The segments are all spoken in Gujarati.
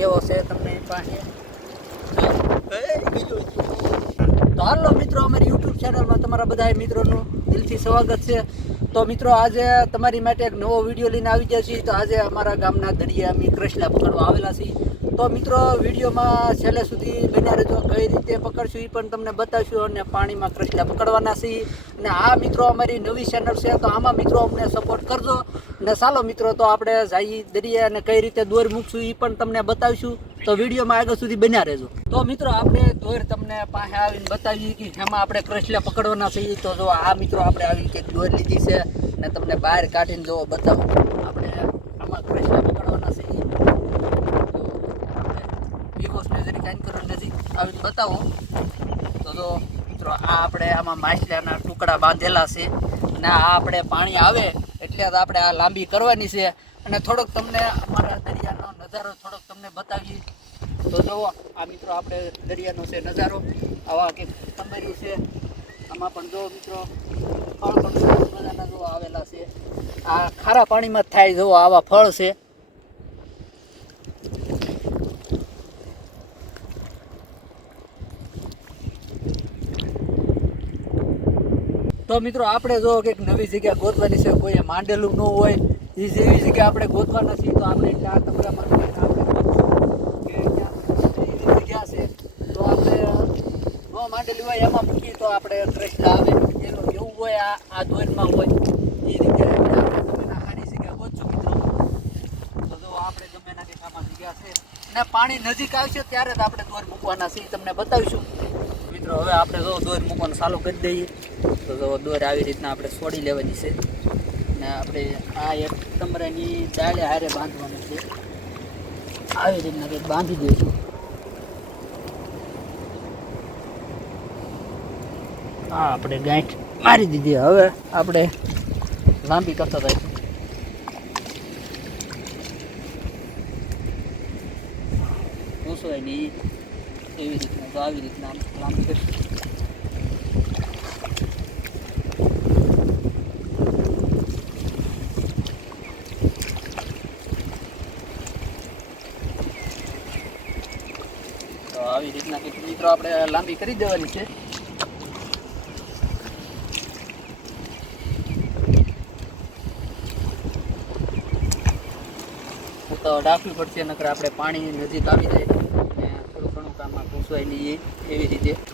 કેવો છે તમને પાસે તો હાલો મિત્રો, અમારી યુટ્યુબ ચેનલમાં તમારા બધા મિત્રોનું દિલથી સ્વાગત છે. તો મિત્રો, આજે તમારી માટે એક નવો વીડિયો લઈને આવી ગયા છીએ. તો આજે અમારા ગામના દરિયા અમે કૃષ્ણા પકડવા આવેલા છીએ. તો મિત્રો, વિડીયોમાં છેલ્લે સુધી બન્યા રહેજો. કઈ રીતે પકડશું એ પણ તમને બતાવશું અને પાણીમાં કૃષ્ણા પકડવાના છીએ. અને આ મિત્રો અમારી નવી ચેનલ છે, તો આમાં મિત્રો અમને સપોર્ટ કરજો. ને ચાલો મિત્રો, તો આપણે જઈએ દરિયા અને કઈ રીતે દોર મૂકશું એ પણ તમને બતાવીશું. તો વિડીયોમાં આગળ સુધી બન્યા રહેજો. તો મિત્રો, આપણે દોર તમને પાસે આવીને બતાવીએ કે એમાં આપણે કૃષ્ણા પકડવાના છીએ તો જો આ મિત્રો આપણે આવી રીતે દોર લીધી છે ને તમને બહાર કાઢીને જો બતાવું. આપણે આમાં કૃષ્ણા પકડવાના છીએ વિવોસને જરી કાંઈ કરો નજીક આવીને બતાવો. તો જો મિત્રો, આ આપણે આમાં માછલાના ટુકડા બાંધેલા છે અને આ આપણે પાણી આવે એટલે આપણે આ લાંબી કરવાની છે. અને થોડોક તમને અમારા દરિયાનો નજારો થોડોક તમને બતાવીએ. તો જુઓ, આ મિત્રો આપણે દરિયાનો છે નજારો. આવા કે કંબર્યું છે. આમાં પણ જો મિત્રો, ફળ પણ મજાના જો આવેલા છે. આ ખારા પાણીમાં થાય જો આવા ફળ છે. તો મિત્રો, આપણે જો કંઈક નવી જગ્યા ગોતવાની છે, કોઈએ માંડેલું ન હોય એ જેવી જગ્યા આપણે ગોતવાના છીએ, તો આપણે ચાર કે ત્યાં એવી જગ્યા છે, તો આપણે ન માંડેલી હોય એમાં મૂકીએ, તો આપણે કૃષ્ણ આવે. એનું એવું હોય, આ આ દોરમાં હોય, એ રીતે આપણે ગમેના સારી જગ્યા તો જો આપણે ગમેના આમાં જગ્યા છે. ને પાણી નજીક આવશે, ત્યારે જ આપણે દોર મૂકવાના છે તમને બતાવીશું. મિત્રો, હવે આપણે જો દોર મૂકવાનું ચાલુ કરી દઈએ. તો જો દોર આવી રીતના આપણે છોડી લેવાની છે. ને આપણે આ એક કમરાની ડાળે હારે બાંધવાનું છે. આવી રીતના કંઈક બાંધી દઈશું હા, આપણે ગાંઠ મારી દીધી. હવે આપણે લાંબી કરતા થાય પૂછવાય નહીં એવી રીતના. તો આવી રીતના આમ તો આવી રીતના મિત્રો આપણે લાંબી કરી દેવાની છે. તો ડાકવી પડશે નકર આપણે પાણી નજીક આવી જાય. પૂછવાય નહીં એવી રીતે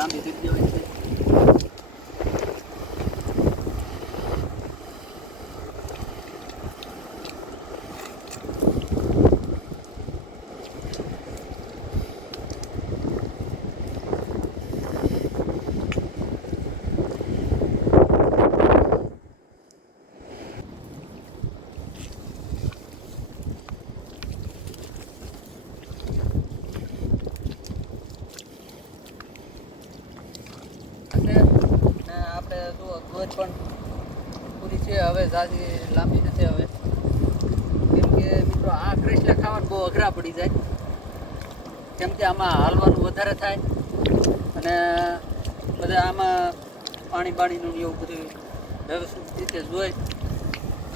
સીધી સીધી લાંબી કરી દેવાની છે અને ને આપણે જો દોર પણ પૂરી છે હવે જાજી લાંબી નથી હવે. કેમ કે મિત્રો, આ કૃષ્ણ ખાવાનું બહુ અઘરા પડી જાય. કેમ કે આમાં હાલવાનું વધારે થાય અને બધા આમાં પાણી બાણીનું એવું બધું વ્યવસ્થિત રીતે જોઈ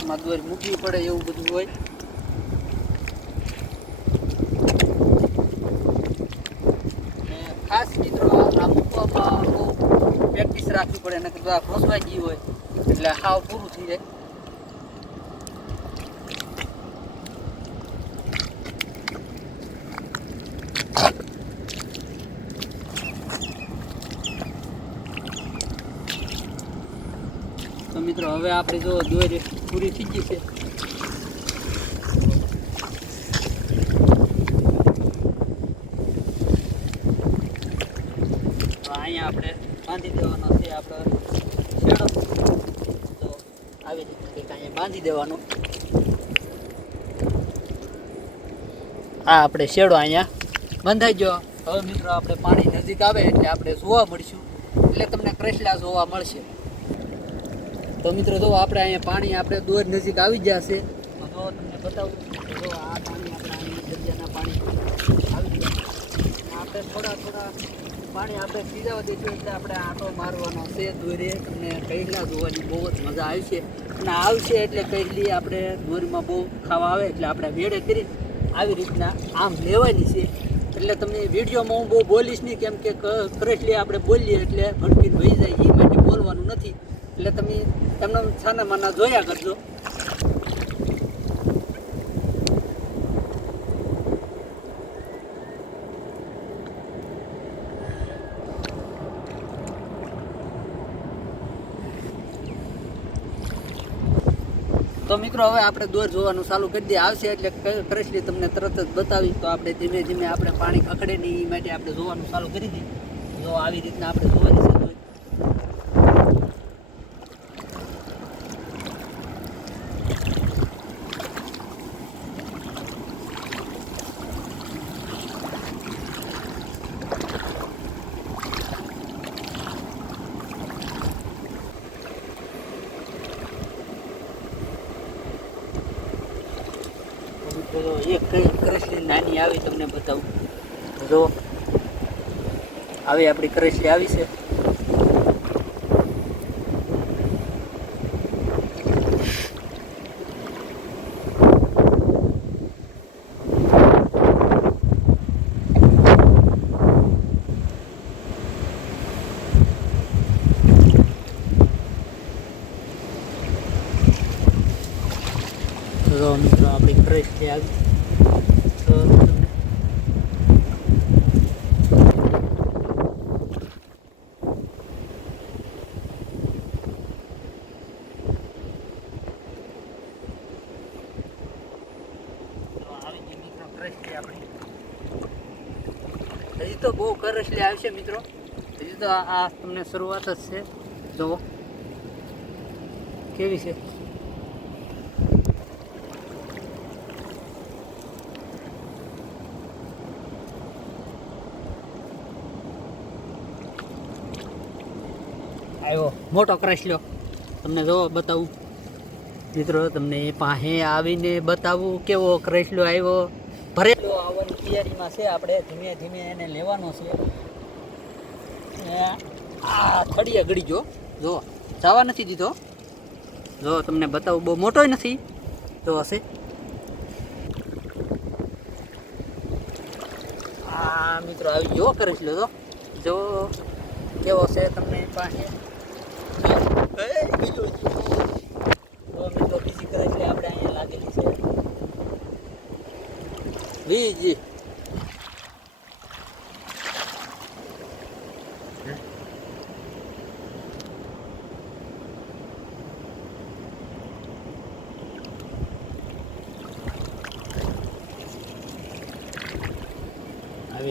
આમાં દોર મૂકવી પડે એવું બધું હોય. ખાસ મિત્રો, આ મૂકવામાં બહુ પ્રેક્ટિસ રાખવી પડે અને આ ફસવાઈ ગઈ હોય. એટલે હાવ પૂરું થઈ જાય. મિત્રો, હવે આપણે જો દોરી પૂરી થઈ ગઈ છે. અહીંયા આપણે બાંધી દેવાનો છે આપણો આવી રીતે અહીંયા બાંધી દેવાનો. આ આપણે શેડો અહીંયા બંધાઈ ગયો. હવે મિત્રો, આપણે પાણી નજીક આવે એટલે આપણે જોવા મળશું. એટલે તમને ક્રેશલા જોવા મળશે. તો મિત્રો જો આપણે અહીંયા પાણી આપણે દોર નજીક આવી ગયા છે. તો તમને બતાવું જો આ પાણી આપણે પાણી આવી ગયા આપણે થોડા થોડા પાણી આપણે પીજાવા દઈશું એટલે આપણે આંટો મારવાનો છે દોરે. તમને કૈલા જોવાની બહુ જ મજા આવશે. અને આવશે એટલે કૈલી આપણે દોરીમાં બહુ ખાવા આવે એટલે આપણે વેડે કરી આવી રીતના આમ લેવાની છે. એટલે તમને વિડીયોમાં હું બહુ બોલીશ નહીં, કેમ કે કરેટલી આપણે બોલીએ એટલે ભટકીને વહી જાય, એ માટે બોલવાનું નથી. એટલે તમે તમને છાના માના જોયા કરજો. તો મિત્રો, હવે આપણે દોર જોવાનું ચાલુ કરી દઈએ. આવશે એટલે કરેશલી તમને તરત જ બતાવી તો આપણે ધીમે ધીમે આપણે પાણી ખખડે નહીં એ માટે આપણે જોવાનું ચાલુ કરી દઈએ. જો આવી રીતના આપણે જોવાની છે દોર. તો એક કઈ કરસલી આવી તમને બતાવું. જો આવી આપણી કરસલી આવી છે. મિત્રો આપણી કરસલી આવી તો તમને તો આવી ગઈ મિત્રો કરસલી આપણી હજી તો બહુ કરસલી આવશે મિત્રો. હજી તો આ તમને શરૂઆત જ છે. જુઓ કેવી છે? આવ્યો મોટો ક્રશ લ્યો. તમને જોવો બતાવું. મિત્રો, તમને પાસે આવીને બતાવું કેવો ક્રેસલો આવ્યો. ભરેલો આવવાની તૈયારીમાં છે આપણે ધીમે ધીમે એને લેવાનો છે આ થળીએ ગળી જો જો જવા નથી દીધો જો તમને બતાવું બહુ મોટોય નથી જો હશે આ મિત્રો આવી જો કરેલો તો જો કેવો છે તમને પાસે જો છે. તો મિત્રો બીજી કરે છે આપણે અહીંયા લાગેલી છે વીજ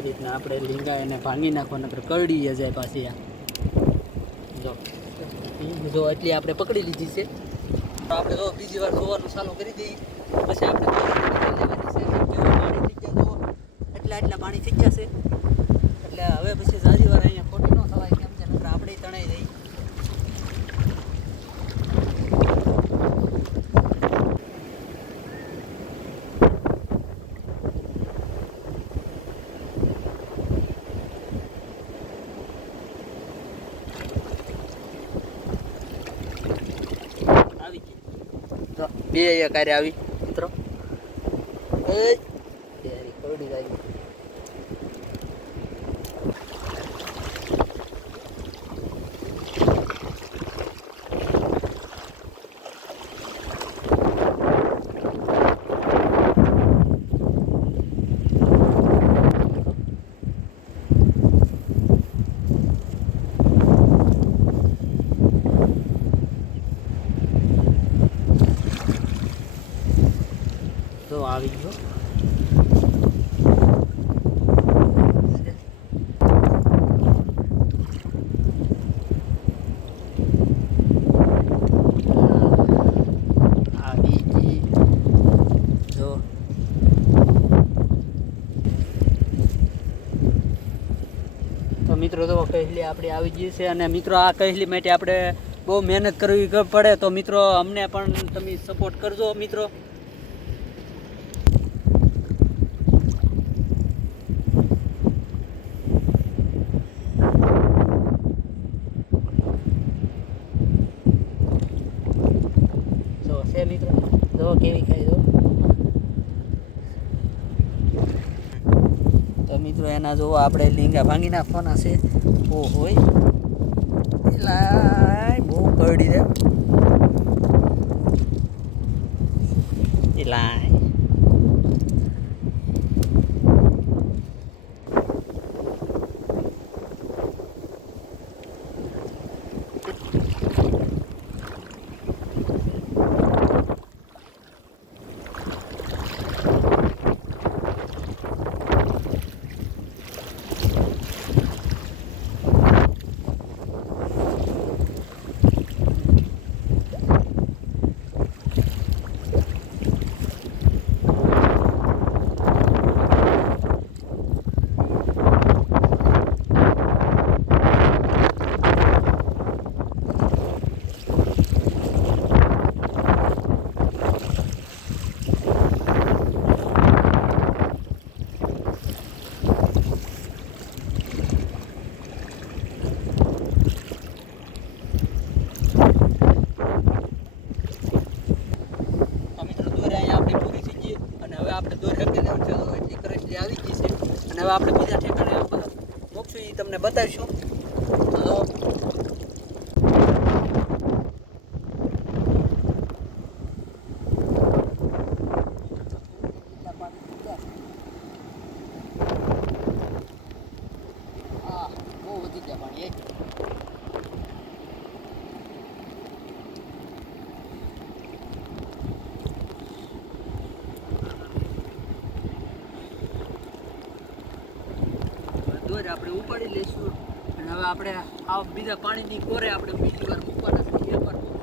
આવી રીતના આપણે લીંગા એને ભાંગી નાખવાના, આપણે કરડીએ જાય પાછી આ. જો. જો એટલી આપણે પકડી લીધી છે. તો આપણે જો બીજી વાર ધોવાનું ચાલુ કરી દઈએ. પછી આપણે છે. એટલા એટલા પાણી થઈ જશે. એટલે હવે પછી જાજી વાર અહીંયા ખોટી ન થવાય કેમ છે નકર આપણે તણાઈ જઈ આવી ગઈ તો બે અહીંયા કાર્ય આવી મિત્રો. એ મિત્રો, તો કહેલી આપણે આવી ગઈ છે અને મિત્રો, આ કહેલી માટે આપણે બહુ મહેનત કરવી પડે. તો મિત્રો, અમને પણ તમે સપોર્ટ કરજો, મિત્રો. આ જો આપણે લીંગા ભાંગી નાખવાના છે. ઓ હોય. લાય બહુ કરડી રે. લાય. બતાવીશું. કોર આપણે ઉપાડી લઈશું. અને હવે આપણે આ બીજા પાણીની કોરે આપણે બીજી વાર મૂકવાના છે એ પણ